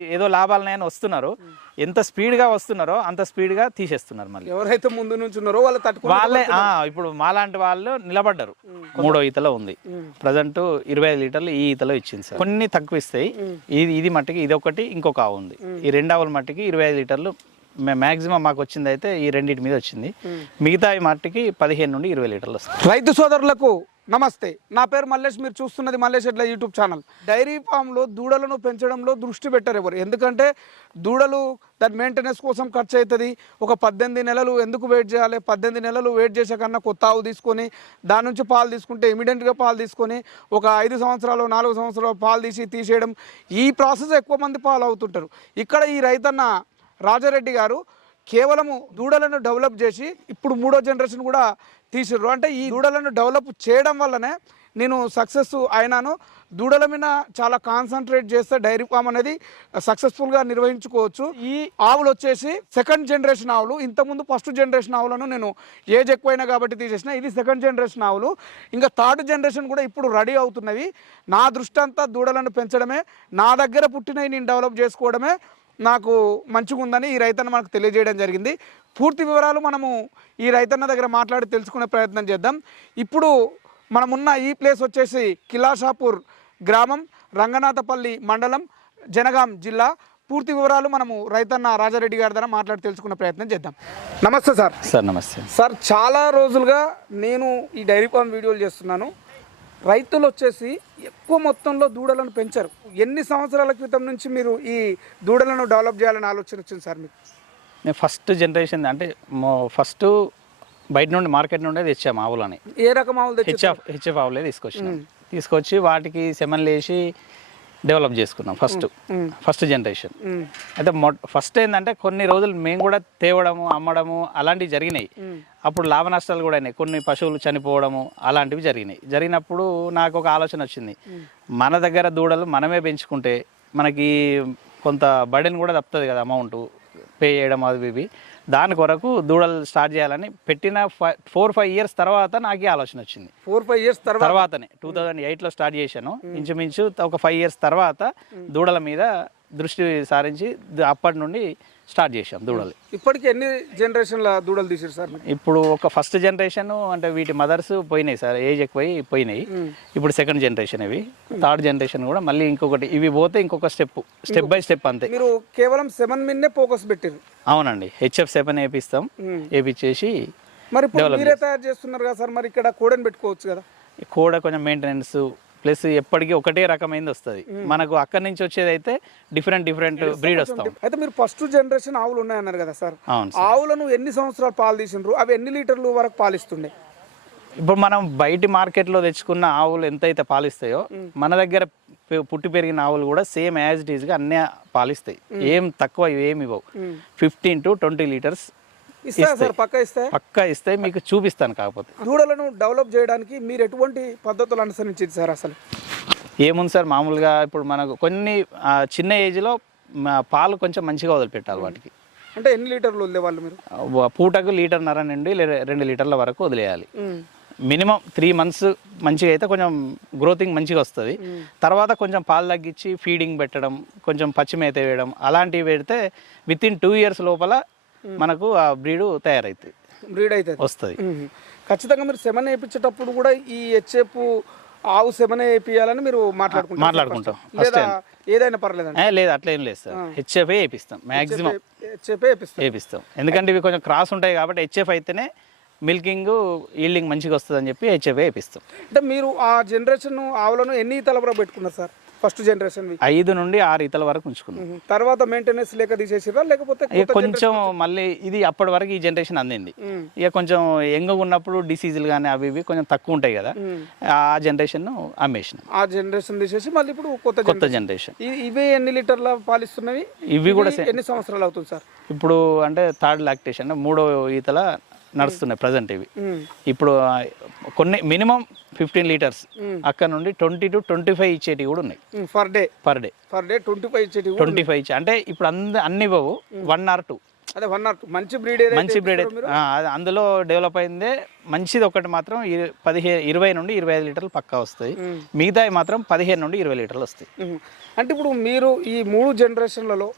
ఏదో లాభాలనే వస్తున్నారు. ఎంత స్పీడ్గా వస్తున్నారో అంత స్పీడ్గా తీసేస్తున్నారు మళ్ళీ. ఎవరైతే ముందు నుంచి ఉన్నారో వాళ్ళు తట్టుకుని వాళ్ళే ఆ, ఇప్పుడు మాలాంటి వాళ్ళు నిలబడ్డారు. మూడో ఈతలో ఉంది. ప్రజెంట్ ఇరవై ఐదు లీటర్లు ఈ ఈతలో ఇచ్చింది సార్. కొన్ని తక్కువ ఇస్తాయి ఇది ఇది మట్టికి ఇది ఒకటి ఇంకొక ఆవు ఉంది. ఈ రెండు ఆవుల మట్టికి ఇరవై ఐదు లీటర్లు మాక్సిమం మాకు వచ్చింది అయితే ఈ రెండింటి మీద వచ్చింది. మిగతా ఈ మట్టికి పదిహేను నుండి ఇరవై లీటర్లు వస్తాయి. రైతు సోదరులకు నమస్తే. నా పేరు మల్లేష్ మీరు చూస్తున్నది మల్లేష్ ఎడ్ల యూట్యూబ్ ఛానల్. డైరీ ఫామ్లో దూడలను పెంచడంలో దృష్టి పెట్టరు ఎవరు. ఎందుకంటే దూడలు దాని మెయింటెనెన్స్ కోసం ఖర్చు అవుతుంది ఒక పద్దెనిమిది నెలలు ఎందుకు వెయిట్ చేయాలి? పద్దెనిమిది నెలలు వెయిట్ చేసే కన్నా కొత్త ఆవు తీసుకొని దాని నుంచి పాలు తీసుకుంటే ఇమీడియట్గా పాలు తీసుకొని ఒక ఐదు సంవత్సరాలు నాలుగు సంవత్సరాలు పాలు తీసి తీసేయడం ఈ ప్రాసెస్ ఎక్కువ మంది పాలు అవుతుంటారు. ఇక్కడ ఈ రైతన్న రాజారెడ్డి గారు కేవలము దూడలను డెవలప్ చేసి ఇప్పుడు మూడో జనరేషన్ కూడా తీసిర్రు. అంటే ఈ దూడలను డెవలప్ చేయడం వల్లనే నేను సక్సెస్ అయినాను. దూడల మీద చాలా కాన్సన్ట్రేట్ చేస్తే డైరీ ఫామ్ అనేది సక్సెస్ఫుల్గా నిర్వహించుకోవచ్చు. ఈ ఆవులు వచ్చేసి సెకండ్ జనరేషన్ ఆవులు. ఇంతకుముందు ఫస్ట్ జనరేషన్ ఆవులను నేను ఏజ్ ఎక్కువైనా కాబట్టి తీసేసిన. ఇది సెకండ్ జనరేషన్ ఆవులు. ఇంకా థర్డ్ జనరేషన్ కూడా ఇప్పుడు రెడీ అవుతున్నవి. నా దృష్టి అంతా దూడలను పెంచడమే. నా దగ్గర పుట్టినవి నేను డెవలప్ చేసుకోవడమే. నాకు మంచిగా ఉందని ఈ రైతన్న మనకు తెలియజేయడం జరిగింది. పూర్తి వివరాలు మనము ఈ రైతన్న దగ్గర మాట్లాడి తెలుసుకునే ప్రయత్నం చేద్దాం. ఇప్పుడు మనమున్న ఈ ప్లేస్ వచ్చేసి కిలాషాపూర్ గ్రామం రంగనాథపల్లి మండలం జనగాం జిల్లా. పూర్తి వివరాలు మనము రైతన్న రాజారెడ్డి గారి ద్వారా మాట్లాడి తెలుసుకునే ప్రయత్నం చేద్దాం. నమస్తే సార్. సార్ నమస్తే. సార్ చాలా రోజులుగా నేను ఈ డైరీ ఫామ్ వీడియోలు చేస్తున్నాను. రైతులు వచ్చేసి ఎక్కువ మొత్తంలో దూడలను పెంచారు. ఎన్ని సంవత్సరాల క్రితం నుంచి మీరు ఈ దూడలను డెవలప్ చేయాలని ఆలోచన వచ్చింది సార్ మీకు? నేను ఫస్ట్ జనరేషన్ అంటే ఫస్ట్ బయట నుండి మార్కెట్ నుండే తెచ్చాము ఆవులని. ఏ రకం ఆవులు తెచ్చి హెచ్ఎఫ్ హెచ్ఎఫ్ ఆవులే తీసుకొచ్చినాం. తీసుకొచ్చి వాటికి సెమన్లు వేసి డెవలప్ చేసుకున్నాం ఫస్ట్. First generation. అయితే మొ ఫస్ట్ ఏంటంటే కొన్ని రోజులు మేము కూడా తేవడము అమ్మడము అలాంటివి జరిగినాయి. అప్పుడు లాభ నష్టాలు కూడా అయినాయి. కొన్ని పశువులు చనిపోవడము అలాంటివి జరిగినాయి. జరిగినప్పుడు నాకు ఒక ఆలోచన వచ్చింది. మన దగ్గర దూడలు మనమే పెంచుకుంటే మనకి కొంత బర్డెన్ కూడా తప్పుతుంది కదా అమౌంట్ పే చేయడం అది ఇవి. దాని కొరకు దూడలు స్టార్ట్ చేయాలని పెట్టిన ఫోర్ ఫైవ్ ఇయర్స్ తర్వాత నాకు ఆలోచన వచ్చింది. ఫోర్ ఫైవ్ ఇయర్స్ తర్వాత? తర్వాతనే టూ థౌజండ్ ఎయిట్లో స్టార్ట్ చేశాను. ఇంచుమించు ఒక ఫైవ్ ఇయర్స్ తర్వాత దూడల మీద దృష్టి సారించి అప్పటి నుండి స్టార్ట్ చేశాం దూడలు. ఇప్పటికి ఎన్ని జనరేషన్ల దూడలు తీసారు సార్ ఇప్పుడు ఒక ఫస్ట్ జనరేషన్ అంటే వీటి మదర్స్ పోయినాయి సార్ ఏజ్ ఎక్కువై పోయినాయి. ఇప్పుడు సెకండ్ జనరేషన్ ఇవి. థర్డ్ జనరేషన్ కూడా మళ్ళీ ఇంకొకటి ఇవి పోతే ఇంకొక స్టెప్ స్టెప్ బై స్టెప్ అంతే. మీరు కేవలం సెవెన్ మిన్నే ఫోకస్ పెట్టారు అవునండి హెచ్ఎఫ్ సెవెన్ వేపిస్తాం వేపించేసి మరి మీరే తయారు చేస్తున్నారు కదా సార్ మరి ఇక్కడ కోడని పెట్టుకోవచ్చు కదా. కూడా కొంచెం మెయింటెనెన్స్ ప్లస్ ఎప్పటికీ ఒకటే రకమైనది వస్తుంది. మనకు అక్కడి నుంచి వచ్చేది అయితే డిఫరెంట్ డిఫరెంట్ బ్రీడ్ వస్తాం. అయితే మీరు ఫస్ట్ జనరేషన్ ఆవులు ఉన్నాయన్నారు కదా సార్. అవును ఆవులను ఎన్ని సంవత్సరాలు పాలు తీసిండ్రు? అవి ఎన్ని లీటర్లు వరకు పాలిస్తుండే? ఇప్పుడు మనం బయటి మార్కెట్లో తెచ్చుకున్న ఆవులు ఎంతైతే పాలిస్తాయో మన దగ్గర పుట్టి పెరిగిన ఆవులు కూడా సేమ్ యాజ్ ఇట్ ఈస్గా అన్నీ పాలిస్తాయి. ఏం తక్కువ ఏమి ఇవ్వవు. ఫిఫ్టీన్ టు ట్వంటీ లీటర్స్ పక్క ఇస్తే? మీకు చూపిస్తాను కాకపోతే. దూడలను డెవలప్ చేయడానికి మీరు ఎటువంటి పద్ధతులు అనుసరించింది సార్ అసలు? ఏముంది సార్ మామూలుగా ఇప్పుడు మనకు కొన్ని చిన్న ఏజ్లో పాలు కొంచెం మంచిగా వదిలిపెట్టాలి వాటికి. అంటే ఎన్ని లీటర్లు వదిలేవాళ్ళు మీరు? పూటకు లీటర్న్నర నుండి రెండు లీటర్ల వరకు వదిలేయాలి. మినిమం త్రీ మంత్స్ మంచిగా అయితే కొంచెం గ్రోతింగ్ మంచిగా వస్తుంది. తర్వాత కొంచెం పాలు తగ్గించి ఫీడింగ్ పెట్టడం కొంచెం పచ్చి మేత వేయడం అలాంటివి పెడితే విత్ ఇన్ టూ ఇయర్స్ లోపల మనకు ఆ బ్రీడ్ తయారవుతుంది బ్రీడ్ అవుతుంది వస్తుంది. ఖచ్చితంగా మీరు సెమన్ వేయించేటప్పుడు కూడా ఈ హెచ్ఎఫ్ ఆవు సెమన్ వేయించాలని మీరు మాట్లాడుకుంటారు. మాట్లాడుకుంటాం. లేదా ఏదైనా పర్లేదండి. లేదు అట్లా ఏం లేదు సార్. హెచ్ఎఫ్ వేపిస్తాం మ్యాక్సిమం హెచ్ఎఫ్ వేపిస్తారు వేపిస్తాం. ఎందుకంటే ఇవి కొంచెం క్రాస్ ఉంటాయి కాబట్టి హెచ్ఎఫ్ అయితేనే మిల్కింగ్ ఈల్డింగ్ మంచిగా వస్తుంది అని చెప్పి హెచ్ఎఫ్ వేపిస్తాం. అంటే మీరు ఆ జనరేషన్ ఆవులను ఎన్ని తలబర పెట్టుకున్నారు సార్? ఫస్ట్ జనరేషన్ ఐదు నుండి ఆరు ఈతల వరకు ఉంచుకున్నాం. తర్వాత మెయింటెనెన్స్ లేక తీసేసిరా లేకపోతే కొంచెం మళ్ళీ ఇది అప్పటి వరకు ఈ జనరేషన్ అందింది. ఇక కొంచెం యంగ్ ఉన్నప్పుడు డిసీజులు కానీ అవి ఇవి కొంచెం తక్కువ ఉంటాయి కదా. ఆ జనరేషన్ అమ్మేసినాం. ఆ జనరేషన్ తీసేసి మళ్ళీ ఇప్పుడు కొత్త కొత్త జనరేషన్ ఇవే ఎన్ని లీటర్ల పాలిస్తున్నవి? ఇవి కూడా ఎన్ని సంవత్సరాలు అవుతుంది సార్? ఇప్పుడు అంటే థర్డ్ లాక్టేషన్ మూడో ఈతల నడుస్తున్నాయి ప్రజెంట్ ఇవి. ఇప్పుడు కొన్ని మినిమం ఫిఫ్టీన్ లీటర్స్. అక్కడ నుండి ట్వంటీ టు ట్వంటీ ఫైవ్ ఇచ్చేటివి కూడా ఉన్నాయి. For day. Per day. For day twenty five ఇచ్చేటి twenty five ఇచ్చే అంటే ఇప్పుడు అంద అన్ని ఇవ్వవు. One or two. అదే వన్ నాట్ మంచి బ్రీడ్ మంచి బ్రీడ్ అందులో డెవలప్ అయిందే. మంచిది ఒకటి మాత్రం పదిహేను ఇరవై నుండి ఇరవై ఐదు లీటర్లు పక్కా వస్తాయి. మిగతా మాత్రం పదిహేను నుండి ఇరవై లీటర్లు వస్తాయి. అంటే ఇప్పుడు మీరు ఈ మూడు జనరేషన్లలో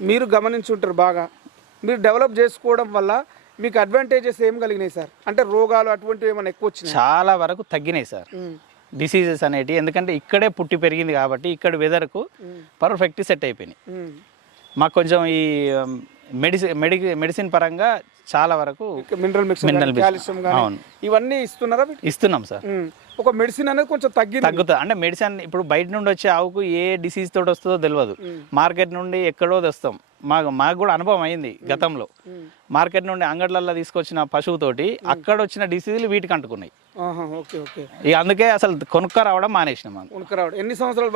మీరు గమనించుంటారు బాగా. మీరు డెవలప్ చేసుకోవడం వల్ల మీకు అడ్వాంటేజెస్ ఏం కలిగినాయి సార్ అంటే రోగాలు అటువంటివి ఏమైనా ఎక్కువ వచ్చినాయి? చాలా వరకు తగ్గినాయి సార్ డిసీజెస్ అనేటివి ఎందుకంటే ఇక్కడే పుట్టి పెరిగింది కాబట్టి ఇక్కడ వెదర్కు పర్ఫెక్ట్ సెట్ అయిపోయినాయి. మాకు కొంచెం ఈ మెడిసిన్ మెడి మెడిసిన్ పరంగా చాలా వరకు మినరల్ అవును. ఇవన్నీ ఇస్తున్నారా? ఇస్తున్నాం సార్. ఒక మెడిసిన్ అనేది కొంచెం తగ్గింది. తగ్గుతుంది అంటే మెడిసిన్ ఇప్పుడు బయట నుండి వచ్చే ఆవుకు ఏ డిసీజ్ తోటి వస్తుందో తెలియదు మార్కెట్ నుండి ఎక్కడో తెస్తాం. మాకు మాకు కూడా అనుభవం అయింది గతంలో. మార్కెట్ నుండి అంగడ్లలో తీసుకొచ్చిన పశువుతోటి అక్కడ వచ్చిన డిసీజులు వీటికి అంటుకున్నాయి. ఇక అందుకే అసలు కొనుక్క రావడం మానేసినాం మనం. కొనుక్కరావడం ఎన్ని సంవత్సరాలు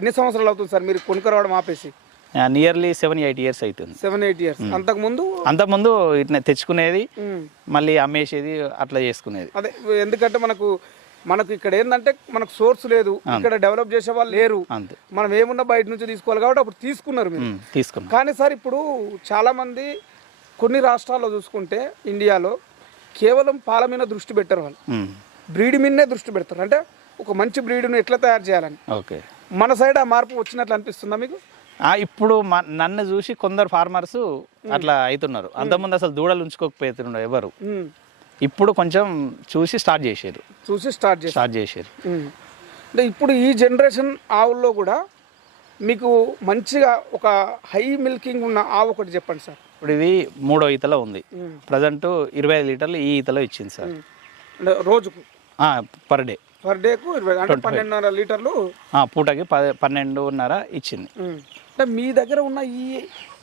ఎన్ని సంవత్సరాలు అవుతుంది సార్ మీరు కొనుక్కరావడం ఆపేసి? నియర్లీ సెవెన్ ఎయిట్ ఇయర్స్ అవుతుంది. సెవెన్ ఎయిట్ ఇయర్స్ అంతకుముందు? అంతకుముందు ఇట్లా తెచ్చుకునేది మళ్ళీ అమ్మేసేది అట్లా చేసుకునేది. అదే ఎందుకంటే మనకు మనకు ఇక్కడ ఏంటంటే మనకు సోర్స్ లేదు. ఇక్కడ డెవలప్ చేసే వాళ్ళు లేరు. మనం ఏమున్నా బయట నుంచి తీసుకోవాలి కాబట్టి అప్పుడు తీసుకున్నారు మీరు. ఉమ్, తీసుకున్నాం కానీ సార్ ఇప్పుడు చాలామంది కొన్ని రాష్ట్రాల్లో చూసుకుంటే ఇండియాలో కేవలం పాల మీద దృష్టి పెట్టరు వాళ్ళు. బ్రీడ్ మీదనే దృష్టి పెడతారు. అంటే ఒక మంచి బ్రీడ్ను ఎట్లా తయారు చేయాలని. ఓకే. మన సైడ్ ఆ మార్పు వచ్చినట్లు అనిపిస్తుందా మీకు? ఇప్పుడు నన్ను చూసి కొందరు ఫార్మర్స్ అట్లా అవుతున్నారు అంతకుముందు అసలు దూడలు ఉంచుకోకపోతున్నారు ఎవరు. ఇప్పుడు కొంచెం చూసి స్టార్ట్ చేసారు చూసి స్టార్ట్ చేసి స్టార్ట్ చేసారు అంటే ఇప్పుడు ఈ జనరేషన్ ఆవుల్లో కూడా మీకు మంచిగా ఒక హై మిల్కింగ్ ఉన్న ఆవు ఒకటి చెప్పండి సార్. ఇప్పుడు ఇది మూడో ఈతలో ఉంది. ప్రజెంట్ ఇరవై ఐదు లీటర్లు ఈ ఈతలో ఇచ్చింది సార్. అంటే రోజుకు? Per day. పర్ డేకు ఇరవై అంటే పన్నెండున్నర లీటర్లు? పూటకి పన్నెండున్నర ఇచ్చింది. అంటే మీ దగ్గర ఉన్న ఈ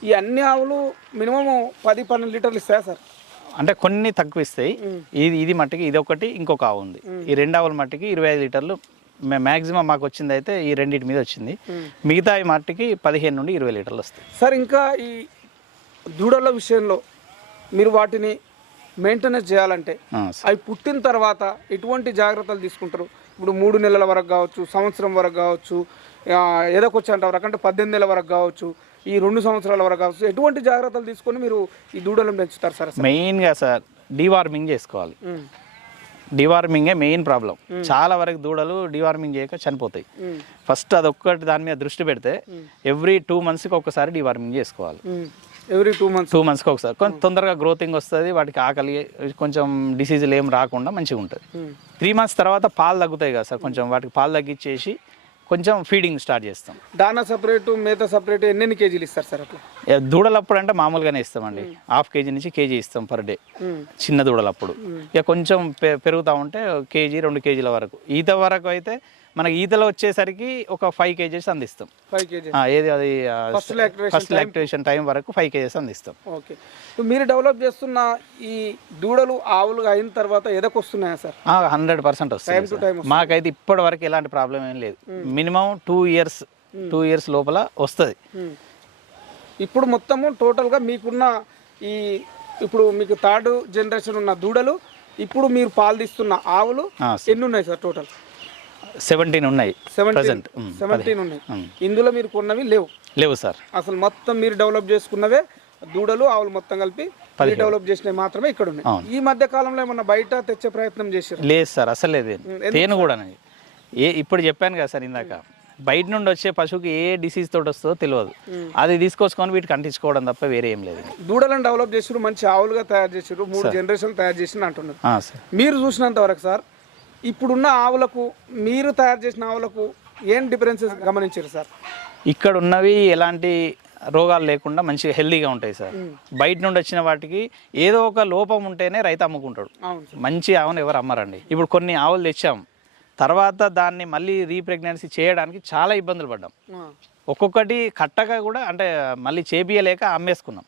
ఈ అన్ని ఆవులు మినిమం పది పన్నెండు లీటర్లు ఇస్తాయా సార్? అంటే కొన్ని తక్కువ ఇస్తాయి ఇది ఇది మట్టికి ఇది ఒకటి ఇంకొక ఆవు ఉంది. ఈ రెండు ఆవుల మట్టికి ఇరవై ఐదు లీటర్లు మ్యాక్సిమం మాకు వచ్చింది అయితే ఈ రెండింటి మీద వచ్చింది. మిగతా ఈ మట్టికి పదిహేను నుండి ఇరవై లీటర్లు వస్తాయి. సార్ ఇంకా ఈ దూడల విషయంలో మీరు వాటిని మెయింటెనెన్స్ చేయాలంటే అవి పుట్టిన తర్వాత ఎటువంటి జాగ్రత్తలు తీసుకుంటారు? ఇప్పుడు మూడు నెలల వరకు కావచ్చు సంవత్సరం వరకు కావచ్చు ఎదకొచ్చేంత వరకు అంటే పద్దెనిమిది నెలల వరకు కావచ్చు ఈ రెండు సంవత్సరాల వరకు కావచ్చు ఎటువంటి జాగ్రత్తలు తీసుకొని మీరు ఈ దూడలను పెంచుతారు సార్? మెయిన్గా సార్ డివార్మింగ్ చేసుకోవాలి. డివార్మింగే మెయిన్ ప్రాబ్లం. చాలా వరకు దూడలు డివార్మింగ్ చేయక చనిపోతాయి. ఫస్ట్ అదొక్కటి దాని మీద దృష్టి పెడితే ఎవ్రీ టూ మంత్స్కి ఒకసారి డివార్మింగ్ చేసుకోవాలి. Every two months. టూ మంత్స్కి ఒకసారి. కొంచెం తొందరగా గ్రోతింగ్ వస్తుంది వాటికి ఆకలి కొంచెం డిసీజులు ఏం రాకుండా మంచిగా ఉంటుంది. త్రీ మంత్స్ తర్వాత పాలు తగ్గుతాయి కదా సార్ కొంచెం వాటికి పాలు తగ్గించేసి కొంచెం ఫీడింగ్ స్టార్ట్ చేస్తాం. దానా సపరేట్ మేత సపరేట్ ఎన్నెన్ని కేజీలు ఇస్తారు సార్ అట్లా? దూడలప్పుడు అంటే మామూలుగానే ఇస్తామండి. హాఫ్ కేజీ నుంచి కేజీ ఇస్తాం పర్ డే చిన్న దూడలప్పుడు. ఇక కొంచెం పెరుగుతూ ఉంటే కేజీ రెండు కేజీల వరకు. ఈత వరకు అయితే మనకి ఈతలో వచ్చేసరికి ఒక ఫైవ్ కేజీస్ అందిస్తాం. ఫైవ్ కేజీ ఆ, ఏది అది ఫస్ట్ లాక్టేషన్ టైం వరకు ఫైవ్ కేజీస్ అందిస్తాం. ఓకే. మీరు డెవలప్ చేస్తున్న ఈ దూడలు ఆవులుగా అయిన తర్వాత ఎదకొస్తున్నాయా సార్? Hundred percent sir. మాకైతే ఇప్పటి వరకు ఎలాంటి ప్రాబ్లం ఏం లేదు. Minimum two years two years లోపల వస్తుంది. ఉమ్. ఇప్పుడు మొత్తము టోటల్గా మీకున్న ఈ ఇప్పుడు మీకు థర్డ్ జనరేషన్ ఉన్న దూడలు ఇప్పుడు మీరు పాలు తీస్తున్న ఆవులు ఎన్ని ఉన్నాయి సార్ టోటల్ సెవెంటీన్ ఉన్నాయి సెవెంటీన్ ప్రజెంట్ సెవెంటీన్ ఉన్నాయి. ఇందులో మీరు కొన్నవి లేవు. లేవు సార్. అసలు మొత్తం మీరు డెవలప్ చేసుకున్నవే దూడలు ఆవులు మొత్తం కలిపి డెవలప్ చేసినవి మాత్రమే ఇక్కడ ఉన్నాయి. ఈ మధ్య కాలంలో ఏమన్నా బయట తెచ్చే ప్రయత్నం చేశారు? లేదు సార్ అసలు లేదు. తేను కూడా ఏ ఇప్పుడు చెప్పాను కదా సార్ ఇందాక. బయట నుండి వచ్చే పశువుకి ఏ డిసీజ్ తోటి వస్తుందో తెలియదు. అది తీసుకొచ్చుకొని వీటికి అంటించుకోవడం తప్ప వేరే ఏం లేదు. దూడలను డెవలప్ చేసారు మంచి ఆవులుగా తయారు చేసారు మూడు జనరేషన్లు తయారు చేసిన అంటున్నారు. మీరు చూసినంత వరకు సార్ ఇప్పుడున్న ఆవులకు మీరు తయారు చేసిన ఆవులకు ఏం డిఫరెన్సెస్ గమనించారు సార్? ఇక్కడ ఉన్నవి ఎలాంటి రోగాలు లేకుండా మంచిగా హెల్దీగా ఉంటాయి సార్. బయట నుండి వచ్చిన వాటికి ఏదో ఒక లోపం ఉంటేనే రైతు అమ్ముకుంటాడు. మంచి ఆవును ఎవరు అమ్మరండి. ఇప్పుడు కొన్ని ఆవులు తెచ్చాం. తర్వాత దాన్ని మళ్ళీ రీప్రెగ్నెన్సీ చేయడానికి చాలా ఇబ్బందులు పడ్డాం. ఒక్కొక్కటి కట్టగా కూడా అంటే మళ్ళీ చేపియలేక అమ్మేసుకున్నాం.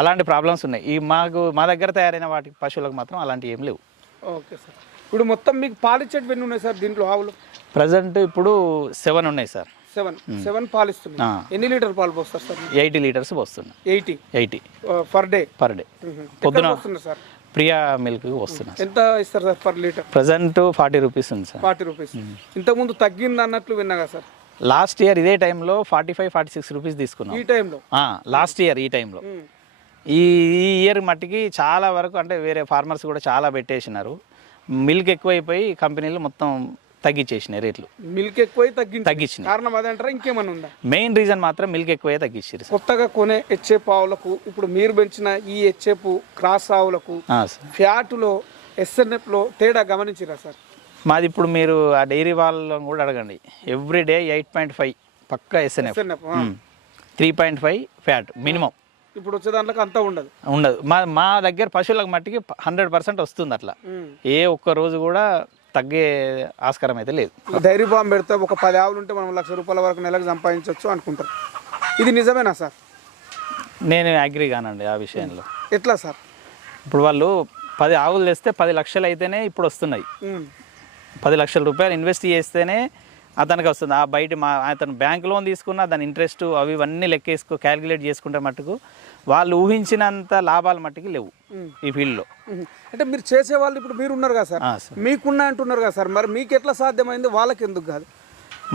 అలాంటి ప్రాబ్లమ్స్ ఉన్నాయి. ఈ మాకు మా దగ్గర తయారైన వాటి పశువులకు మాత్రం అలాంటివి ఏం లేవు. Okay sir. ఇప్పుడు మొత్తం మీకు పాలిచ్చేటివి ఎన్ని ఉన్నాయి సార్ దీంట్లో ఆవులు? ప్రజెంట్ ఇప్పుడు సెవెన్ ఉన్నాయి సార్. సెవెన్. సెవెన్ పాలు ఇస్తున్నాయి ఆ. ఎన్ని లీటర్ పాలు పోస్తారు సార్? ఎయిటీ లీటర్స్ వస్తున్నాయి eighty. Eighty. Per day? Per day. పొద్దున వస్తుంది సార్? ప్రియా మిల్క్ వస్తున్నాయి ఎంత ఇస్తారు sir per litre? Present forty rupees ఉంది సార్. Forty rupees. ఇంతకుముందు తగ్గింది అన్నట్లు విన్నా కదా సార్. లాస్ట్ ఇయర్ ఇదే టైంలో forty five forty six rupees తీసుకున్నాం. ఈ టైంలో? లాస్ట్ ఇయర్ ఈ టైంలో. ఈ ఈ ఇయర్ మట్టికి చాలా వరకు అంటే వేరే ఫార్మర్స్ కూడా చాలా పెట్టేసినారు. మిల్క్ ఎక్కువైపోయి కంపెనీలు మొత్తం తగ్గించేసినాయి రేట్లు. మిల్క్ ఎక్కువై తగ్గింది. తగ్గించినాయి. కారణం అదంటారా? ఇంకేమైనా ఉందా? మెయిన్ రీజన్ మాత్రం మిల్క్ ఎక్కువే తగ్గించారు కొత్తగా కొనే హెచ్ఎఫ్ ఆవులకు ఇప్పుడు మీరు పెంచిన ఈ హెచ్ఎఫ్ క్రాస్ ఆవులకు ఫ్యాటులో ఎస్ఎన్ఎఫ్లో తేడా గమనించిరా సార్? మాది ఇప్పుడు మీరు ఆ డైరీ వాళ్ళని కూడా అడగండి. Every day eight point five పక్కా SNF. SNF three point five fat minimum. ఇప్పుడు వచ్చే దాంట్లో అంతా ఉండదు. ఉండదు. మా మా దగ్గర పశువులకు మట్టికి హండ్రెడ్ పర్సెంట్ వస్తుంది అట్లా. ఏ ఒక్క రోజు కూడా తగ్గే ఆస్కారం అయితే లేదు. డైరీ ఫామ్ పెడితే ఒక పది ఆవులు ఉంటే మనం లక్ష రూపాయల వరకు నెలకు సంపాదించవచ్చు అనుకుంటారు ఇది నిజమేనా సార్? నేను అగ్రి కానండి ఆ విషయంలో. ఎట్లా సార్? ఇప్పుడు వాళ్ళు పది ఆవులు తెస్తే పది లక్షలు అయితేనే ఇప్పుడు వస్తున్నాయి. పది లక్షల రూపాయలు ఇన్వెస్ట్ చేస్తేనే అతనికి వస్తుంది. ఆ బయట మా అతను బ్యాంక్ లోన్ తీసుకున్న దాని ఇంట్రెస్ట్ అవి ఇవన్నీ లెక్కేసుకో క్యాలిక్యులేట్ చేసుకుంటే మట్టుకు వాళ్ళు ఊహించినంత లాభాలు మట్టుకు లేవు ఈ ఫీల్డ్లో. అంటే మీరు చేసే వాళ్ళు ఇప్పుడు మీరు ఉన్నారు కదా సార్? మీకున్నా అంటున్నారు కదా సార్. మరి మీకు ఎట్లా సాధ్యమైంది? వాళ్ళకి ఎందుకు కాదు?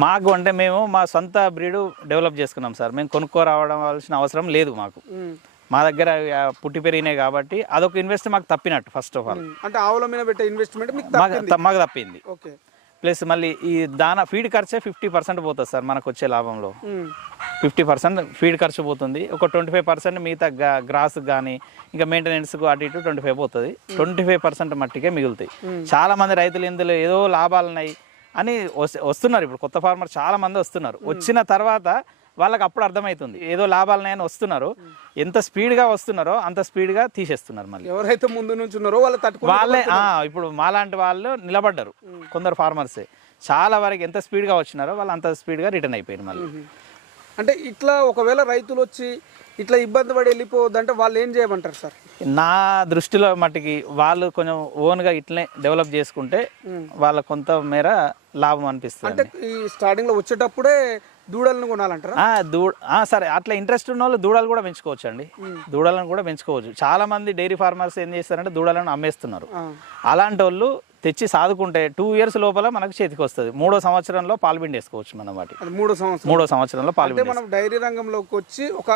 మాకు అంటే మేము మా సొంత బ్రీడ్ డెవలప్ చేసుకున్నాం సార్. మేము కొనుక్కో రావడం వలసిన అవసరం లేదు మాకు. మా దగ్గర పుట్టి పెరిగినాయి కాబట్టి అదొక ఇన్వెస్ట్ మాకు తప్పినట్టు ఫస్ట్ ఆఫ్ ఆల్. అంటే ఆవుల మీద పెట్టే ఇన్వెస్ట్మెంట్ మాకు తప్పింది. ఓకే. ప్లస్ మళ్ళీ ఈ దానా ఫీడ్ ఖర్చే ఫిఫ్టీ పర్సెంట్ పోతుంది సార్ మనకు వచ్చే లాభంలో. ఫిఫ్టీ పర్సెంట్ ఫీడ్ ఖర్చు పోతుంది. ఒక ట్వంటీ ఫైవ్ పర్సెంట్ మిగతా గ్రాస్ కానీ ఇంకా మెయింటెనెన్స్కు అటు ఇటు ట్వంటీ ఫైవ్ పోతుంది. ట్వంటీ ఫైవ్ పర్సెంట్ మట్టికే మిగులుతాయి. చాలా మంది రైతులు ఇందులో ఏదో లాభాలు ఉన్నాయి అని వస్- వస్తున్నారు. ఇప్పుడు కొత్త ఫార్మర్ చాలా మంది వస్తున్నారు. వచ్చిన తర్వాత వాళ్ళకి అప్పుడు అర్థమవుతుంది ఏదో లాభాలు ఉన్నాయని వస్తున్నారు. ఎంత స్పీడ్గా వస్తున్నారో అంత స్పీడ్గా తీసేస్తున్నారు మళ్ళీ. ఎవరైతే ముందు నుంచి ఉన్నారో వాళ్ళు తట్టుకో వాళ్ళే ఇప్పుడు మాలాంటి వాళ్ళు నిలబడ్డారు. కొందరు ఫార్మర్సే. చాలా వరకు ఎంత స్పీడ్గా వచ్చినారో వాళ్ళు అంత స్పీడ్గా రిటర్న్ అయిపోయారు మళ్ళీ. అంటే ఇట్లా ఒకవేళ రైతులు వచ్చి ఇట్లా ఇబ్బంది పడి వెళ్ళిపోవద్దంటే వాళ్ళు ఏం చేయమంటారు సార్? నా దృష్టిలో మట్టుకి వాళ్ళు కొంచెం ఓన్గా ఇట్లనే డెవలప్ చేసుకుంటే వాళ్ళ కొంత మేర లాభం అనిపిస్తుంది అంటే ఈ స్టార్టింగ్లో వచ్చేటప్పుడే దూడలను కొనాలంటారా? ఆ, దూ ఆ, సరే అట్లా ఇంట్రెస్ట్ ఉన్న వాళ్ళు దూడలు కూడా పెంచుకోవచ్చు అండి దూడలను కూడా పెంచుకోవచ్చు. చాలా మంది డైరీ ఫార్మర్స్ ఏం చేస్తారంటే దూడలను అమ్మేస్తున్నారు. అలాంటి వాళ్ళు తెచ్చి సాదుకుంటే టూ ఇయర్స్ లోపల మనకు చేతికి వస్తుంది మూడో సంవత్సరంలో పాలు పిండేసుకోవచ్చు మనం వాటి మూడో సంవత్సరం. మూడో సంవత్సరంలో పాలు అంటే మనం డైరీ రంగంలోకి వచ్చి ఒక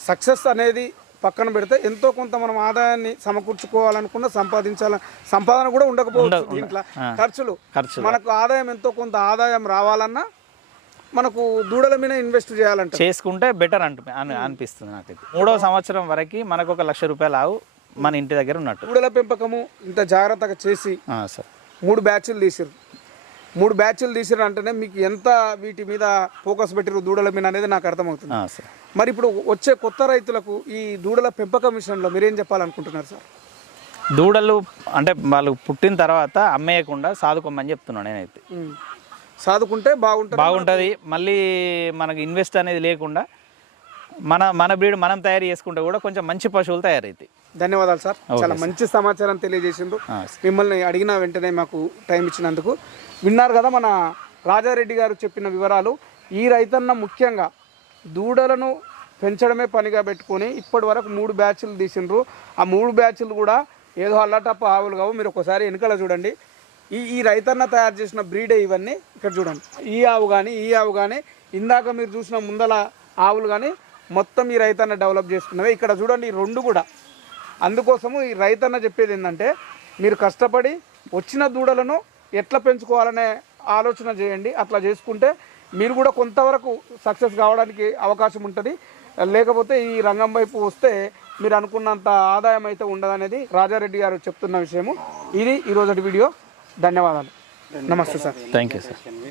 సక్సెస్ అనేది పక్కన పెడితే ఎంతో కొంత మనం ఆదాయాన్ని సమకూర్చుకోవాలనుకున్న సంపాదించాల సంపాదన కూడా ఉండకపోవచ్చు దీంట్లో. ఖర్చులు. ఖర్చులు. మనకు ఆదాయం ఎంతో కొంత ఆదాయం రావాలన్నా మనకు దూడల మీద ఇన్వెస్ట్ చేయాలంట. చేసుకుంటే బెటర్ అంటు అని అనిపిస్తుంది నాకైతే. మూడో సంవత్సరం వరకు మనకు ఒక లక్ష రూపాయలు ఆవు మన ఇంటి దగ్గర ఉన్నట్టు. దూడల పెంపకము ఇంత జాగ్రత్తగా చేసి సార్. మూడు బ్యాచ్లు తీసిరు మూడు బ్యాచ్లు తీసిరు అంటేనే మీకు ఎంత వీటి మీద ఫోకస్ పెట్టిరు దూడల మీద అనేది నాకు అర్థమవుతుంది. సార్. మరి ఇప్పుడు వచ్చే కొత్త రైతులకు ఈ దూడల పెంపకం విషయంలో మీరేం చెప్పాలనుకుంటున్నారు సార్? దూడలు అంటే వాళ్ళు పుట్టిన తర్వాత అమ్మేయకుండా సాదుకోమని చెప్తున్నాను నేనైతే. సాదుకుంటే బాగుంటుంది బాగుంటుంది. మళ్ళీ మనకి ఇన్వెస్ట్ అనేది లేకుండా మన మన బ్రీడ్ మనం తయారు చేసుకుంటే కూడా కొంచెం మంచి పశువులు తయారవుతాయి ధన్యవాదాలు సార్. చాలా మంచి సమాచారం తెలియజేసిండ్రు. మిమ్మల్ని అడిగిన వెంటనే మాకు టైం ఇచ్చినందుకు. విన్నారు కదా మన రాజారెడ్డి గారు చెప్పిన వివరాలు. ఈ రైతన్న ముఖ్యంగా దూడలను పెంచడమే పనిగా పెట్టుకొని ఇప్పటి వరకు మూడు బ్యాచ్లు తీసిండ్రు. ఆ మూడు బ్యాచ్లు కూడా ఏదో అల్లటప్ప ఆవులు కావు. మీరు ఒకసారి వెనకాల చూడండి. ఈ ఈ రైతన్న తయారు చేసిన బ్రీడే ఇవన్నీ. ఇక్కడ చూడండి. ఈ ఆవు కానీ ఈ ఆవు కానీ ఇందాక మీరు చూసిన ముందల ఆవులు కానీ మొత్తం ఈ రైతన్న డెవలప్ చేసుకున్నవే. ఇక్కడ చూడండి ఈ రెండు కూడా. అందుకోసము ఈ రైతన్న చెప్పేది ఏంటంటే మీరు కష్టపడి వచ్చిన దూడలను ఎట్లా పెంచుకోవాలనే ఆలోచన చేయండి. అట్లా చేసుకుంటే మీరు కూడా కొంతవరకు సక్సెస్ కావడానికి అవకాశం ఉంటుంది. లేకపోతే ఈ రంగం వైపు వస్తే మీరు అనుకున్నంత ఆదాయం అయితే ఉండదనేది రాజారెడ్డి గారు చెప్తున్న విషయము. ఇది ఈరోజటి వీడియో. ధన్యవాదాలు. నమస్తే సార్. Thank you sir